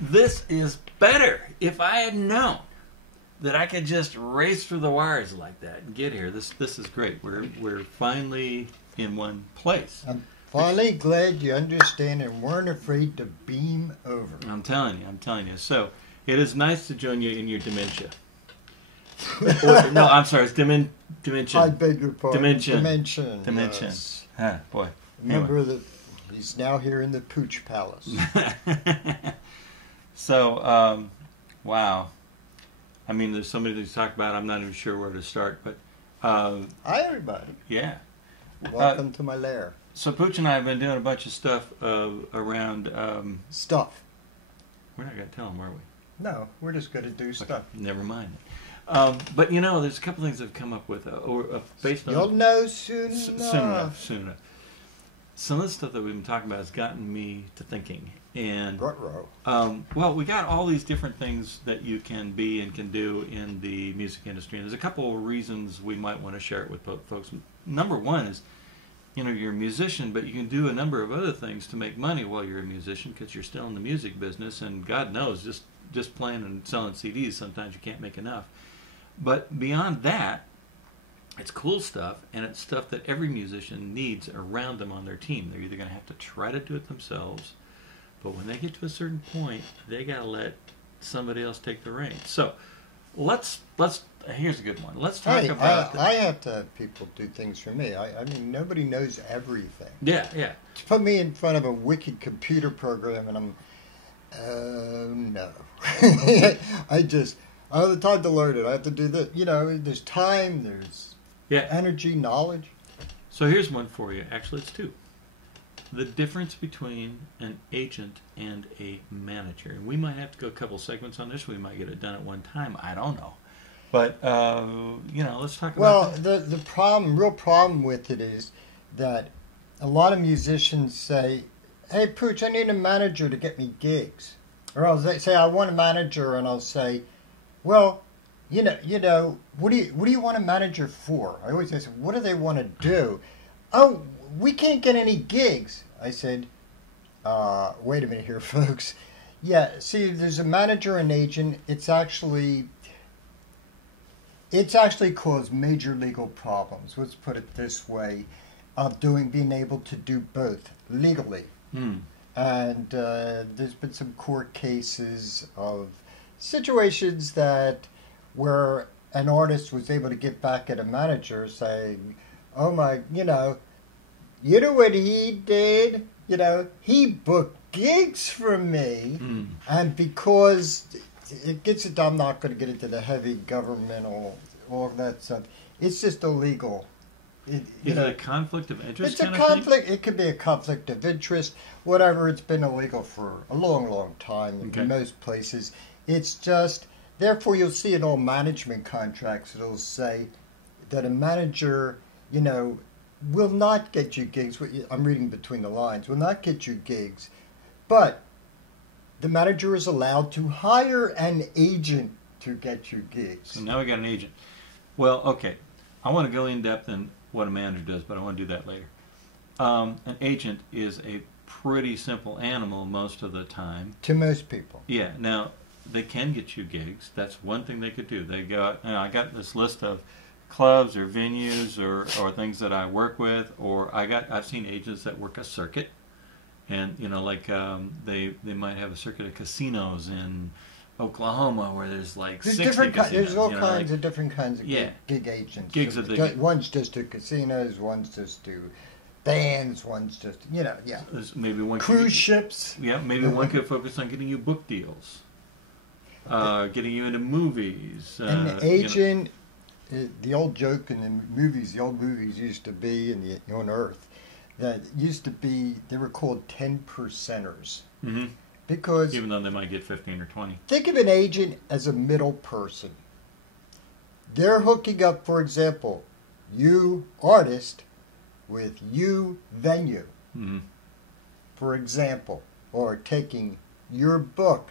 this is better. If I had known that I could just race through the wires like that and get here, this is great. We're finally in one place. I'm finally glad you understand and weren't afraid to beam over. I'm telling you. So it is nice to join you in your dementia. No, I'm sorry, it's dimension. I beg your pardon. Dimension. Yes. Boy. Remember that he's now here in the Pooch Palace. So, wow. I mean, there's so many things to talk about. I'm not even sure where to start, but hi, everybody. Yeah. Welcome to my lair. So Pooch and I have been doing a bunch of stuff around stuff. We're not going to tell them, are we? No, we're just going to do stuff. Never mind. But you know, there's a couple things I've come up with based on. You'll know soon enough. Soon enough. Some of the stuff that we've been talking about has gotten me to thinking. And well, we got all these different things that you can be and can do in the music industry. And there's a couple of reasons we might want to share it with folks. Number one is, you know, you're a musician, but you can do a number of other things to make money while you're a musician because you're still in the music business. And God knows, just playing and selling CDs, sometimes you can't make enough. But beyond that, it's cool stuff, and it's stuff that every musician needs around them on their team. They're either going to have to try to do it themselves, but when they get to a certain point, they got to let somebody else take the reins. So let's here's a good one. Let's talk about. I have to have people do things for me. I mean, nobody knows everything. Yeah. To put me in front of a wicked computer program, and I'm, no, I have the time to learn it. I have to do that. You know, there's time, there's energy, knowledge. So here's one for you. Actually, it's two. The difference between an agent and a manager. And we might have to go a couple segments on this. We might get it done at one time. I don't know. But, you know, let's talk about that. Well, real problem with it is that a lot of musicians say, hey, Pooch, I need a manager to get me gigs. Or I'll say, I want a manager, and I'll say, well, you know, what do you want a manager for? I always say, what do they want to do? Oh, we can't get any gigs. I said, wait a minute here, folks. Yeah, see, there's a manager and agent. It's actually caused major legal problems. Let's put it this way, of being able to do both legally. And there's been some court cases of situations where an artist was able to get back at a manager saying, oh my, you know what he did? You know, he booked gigs for me. And because it gets it, I'm not going to get into the heavy governmental, all of that stuff. It's just illegal. Is it a conflict of interest? It's a conflict. It could be a conflict of interest. Whatever. It's been illegal for a long, long time in most places. It's just, therefore, you'll see in all management contracts, it'll say that a manager, you know, will not get you gigs. I'm reading between the lines. Will not get you gigs, but the manager is allowed to hire an agent to get you gigs. So now we got an agent. Well, okay. I want to go in depth in what a manager does, but I want to do that later. An agent is a pretty simple animal most of the time. To most people. Yeah. Now, they can get you gigs. That's one thing they could do. They go out, I got this list of clubs or venues or things that I work with, or I've seen agents that work a circuit, and you know, like they might have a circuit of casinos in Oklahoma where there's like 60 casinos. There's all kinds of different kinds of gig agents. Gigs of the one's just do casinos, one's just do bands, one's just There's maybe one cruise ships. Yeah, maybe one could focus on getting you book deals, getting you into movies. And the agent, the old joke in the movies, the old movies used to be on Earth, that used to be, they were called 10%ers. Mm-hmm. Because even though they might get 15 or 20. Think of an agent as a middle person. They're hooking up, for example, you artist with you venue, for example, or taking your book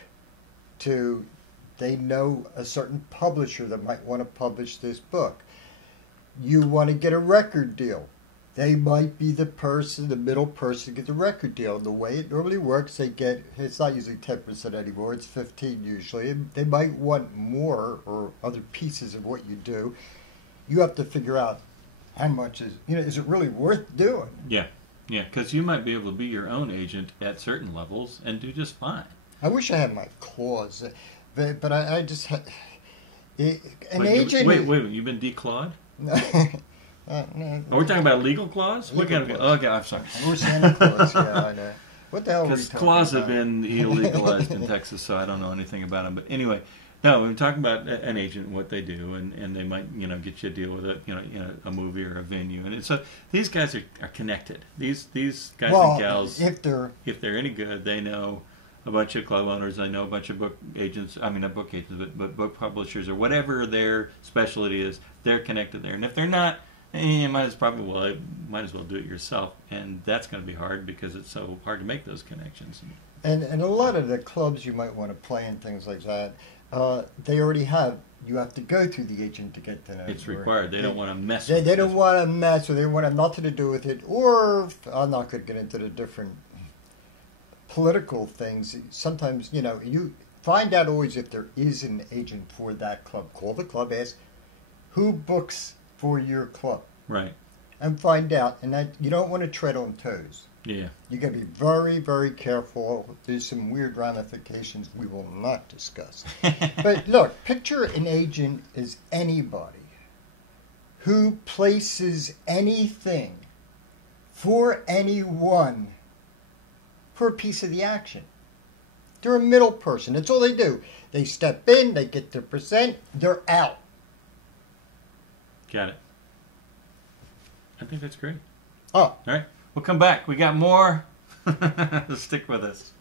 to, they know a certain publisher that might want to publish this book. You want to get a record deal. They might be the middle person, get the record deal. And the way it normally works, it's not usually 10% anymore, it's 15 usually. And they might want more or other pieces of what you do. You have to figure out how much is it really worth doing? Yeah, because you might be able to be your own agent at certain levels and do just fine. I wish I had my claws, but I just had... agent... Wait, you've been declawed? No. Are we talking about legal claws? Okay, I'm sorry. We're Santa Claus, yeah, I know. What the hell are we talking about? Because claws have been illegalized in Texas, so I don't know anything about them. But anyway, no, we're talking about an agent and what they do, and they might, get you a deal with a movie or a venue, and so these guys are connected. These guys and gals, if they're any good, they know a bunch of club owners. They know a bunch of book agents. I mean, not book agents, but book publishers or whatever their specialty is. They're connected there, and if they're not, you might as well do it yourself, and that's going to be hard because it's so hard to make those connections. And a lot of the clubs you might want to play and things like that, they already have. You have to go through the agent to get to know. It's required. They don't want to mess. They don't want to mess, or they want to have nothing to do with it. Or I'm not going to get into the different political things. Sometimes you find out always if there is an agent for that club. Call the club, ask who books for your club. Right. And find out. And that you don't want to tread on toes. Yeah. You got to be very, very careful. There's some weird ramifications we will not discuss. But look, picture an agent as anybody who places anything for anyone for a piece of the action. They're a middle person. That's all they do. They step in, they get their percent, they're out. Got it. I think that's great. Oh. All right. We'll come back. We got more. Stick with us.